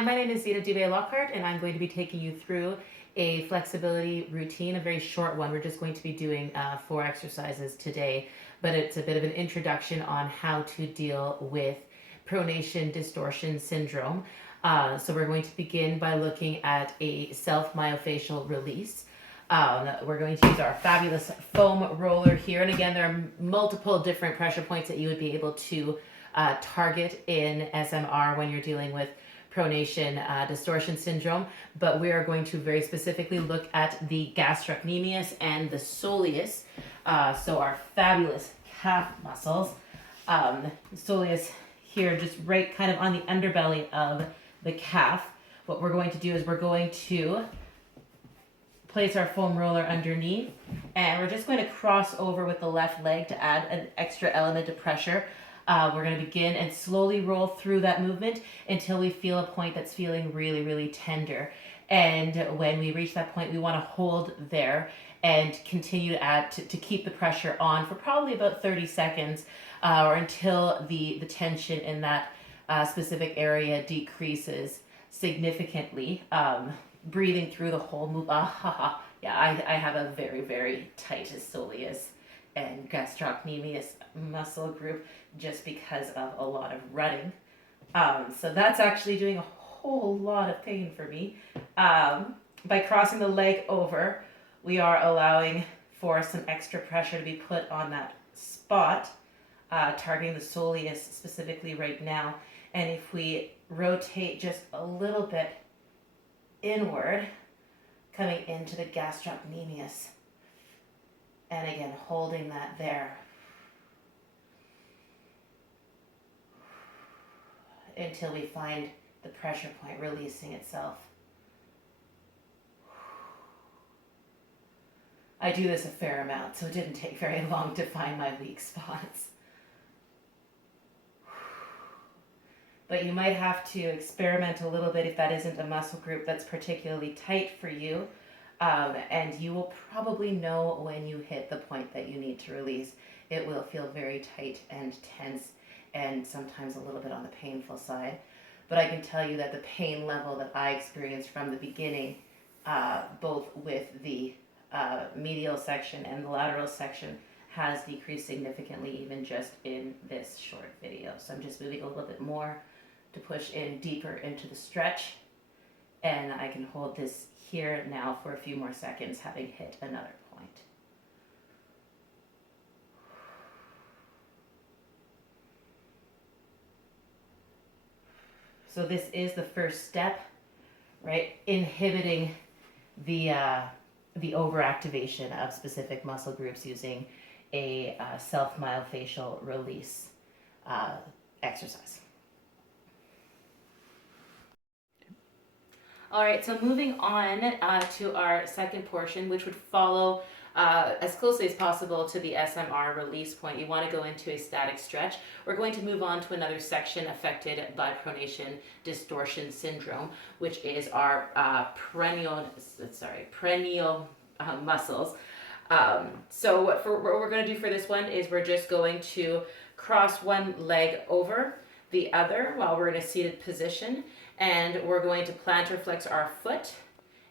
Hi, my name is Dube-Lockhart, and I'm going to be taking you through a flexibility routine, a very short one. We're just going to be doing 4 exercises today, but it's a bit of an introduction on how to deal with pronation distortion syndrome. So we're going to begin by looking at a self-myofascial release. We're going to use our fabulous foam roller here, and again, there are multiple different pressure points that you would be able to target in SMR when you're dealing with pronation distortion syndrome, but we are going to very specifically look at the gastrocnemius and the soleus, so our fabulous calf muscles. Soleus here just right kind of on the underbelly of the calf. What we're going to do is we're going to place our foam roller underneath, and we're just going to cross over with the left leg to add an extra element of pressure. We're going to begin and slowly roll through that movement until we feel a point that's feeling really, really tender. And when we reach that point, we want to hold there and continue to add to keep the pressure on for probably about 30 seconds or until the tension in that specific area decreases significantly. Breathing through the whole move. Yeah, I have a very, very tight soleus and gastrocnemius muscle group just because of a lot of running. So that's actually doing a whole lot of pain for me. By crossing the leg over, we are allowing for some extra pressure to be put on that spot, targeting the soleus specifically right now. And if we rotate just a little bit inward, coming into the gastrocnemius, and again, holding that there until we find the pressure point releasing itself. I do this a fair amount, so it didn't take very long to find my weak spots. But you might have to experiment a little bit if that isn't a muscle group that's particularly tight for you. And you will probably know when you hit the point that you need to release. It will feel very tight and tense and sometimes a little bit on the painful side. But I can tell you that the pain level that I experienced from the beginning, both with the medial section and the lateral section, has decreased significantly even just in this short video. So I'm just moving a little bit more to push in deeper into the stretch, and I can hold this here now for a few more seconds, having hit another point. So this is the first step, right? Inhibiting the overactivation of specific muscle groups using a self-myofascial release exercise. All right, so moving on to our second portion, which would follow as closely as possible to the SMR release point. You want to go into a static stretch. We're going to move on to another section affected by pronation distortion syndrome, which is our perennial muscles. So what we're going to do for this one is we're just going to cross one leg over the other while we're in a seated position. And we're going to plantar flex our foot,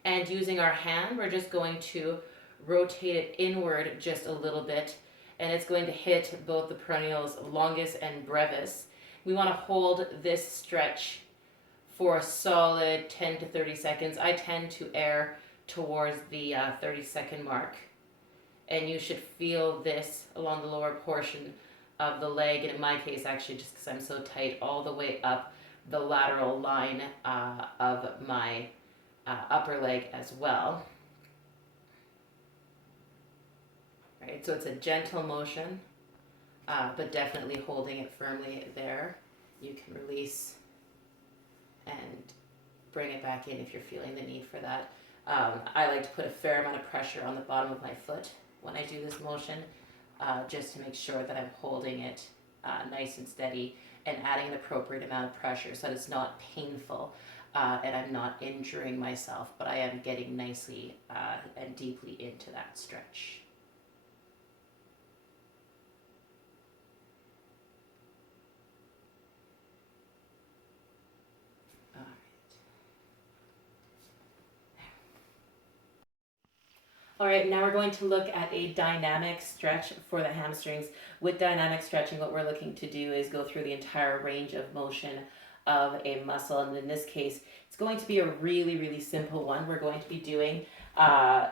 and using our hand, we're just going to rotate it inward just a little bit, and it's going to hit both the perennials longus and brevis. We want to hold this stretch for a solid 10 to 30 seconds. I tend to err towards the 30-second mark, and you should feel this along the lower portion of the leg, and in my case, actually, just because I'm so tight, all the way up the lateral line of my upper leg as well. Right, so it's a gentle motion, but definitely holding it firmly there. You can release and bring it back in if you're feeling the need for that. I like to put a fair amount of pressure on the bottom of my foot when I do this motion, just to make sure that I'm holding it nice and steady and adding an appropriate amount of pressure so that it's not painful and I'm not injuring myself, but I am getting nicely and deeply into that stretch. All right. All right, now we're going to look at a dynamic stretch for the hamstrings. With dynamic stretching, what we're looking to do is go through the entire range of motion of a muscle. And in this case, it's going to be a really, really simple one. We're going to be doing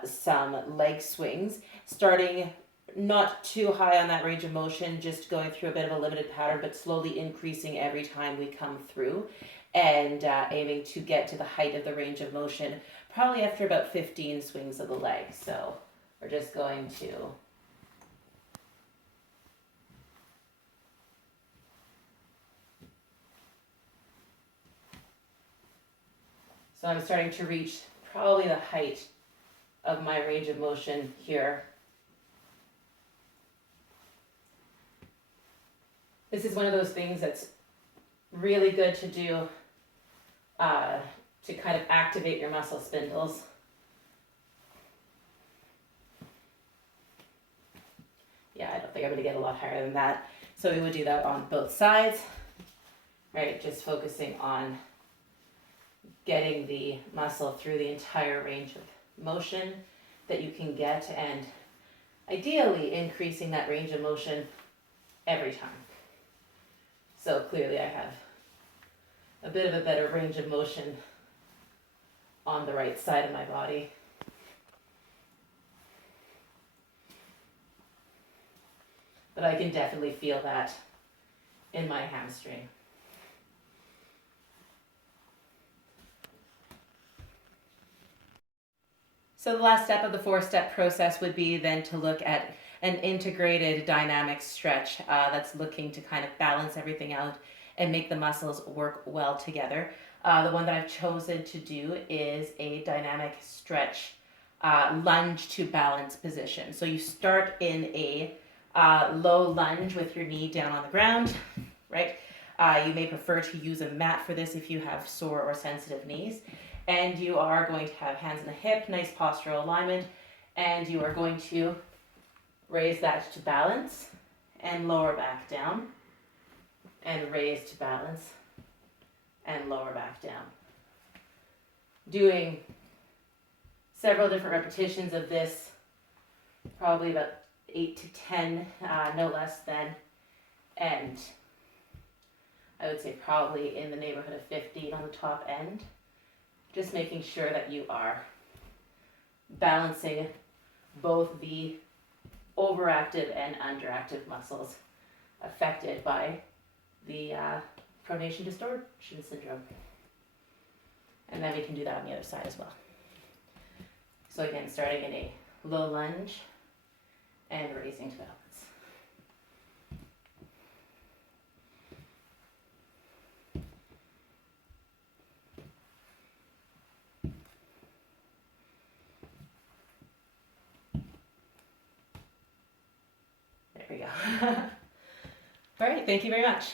some leg swings, starting not too high on that range of motion, just going through a bit of a limited pattern, but slowly increasing every time we come through, and aiming to get to the height of the range of motion probably after about 15 swings of the leg. So we're just going to so I'm starting to reach probably the height of my range of motion here. This is one of those things that's really good to do to kind of activate your muscle spindles. Yeah, I don't think I'm going to get a lot higher than that. So we would do that on both sides, right? Just focusing on getting the muscle through the entire range of motion that you can get, and ideally increasing that range of motion every time. So clearly I have a bit of a better range of motion on the right side of my body. But I can definitely feel that in my hamstring. So the last step of the 4-step process would be then to look at an integrated dynamic stretch that's looking to kind of balance everything out and make the muscles work well together. The one that I've chosen to do is a dynamic stretch lunge to balance position. So you start in a low lunge with your knee down on the ground, right? You may prefer to use a mat for this if you have sore or sensitive knees. And you are going to have hands on the hip, nice postural alignment, and you are going to raise that to balance and lower back down, and raise to balance and lower back down. Doing several different repetitions of this, probably about 8 to 10, no less than, and I would say probably in the neighborhood of 15 on the top end. Just making sure that you are balancing both the overactive and underactive muscles affected by the pronation distortion syndrome. And then we can do that on the other side as well. So again, starting in a low lunge and raising to balance. There we go. All right, thank you very much.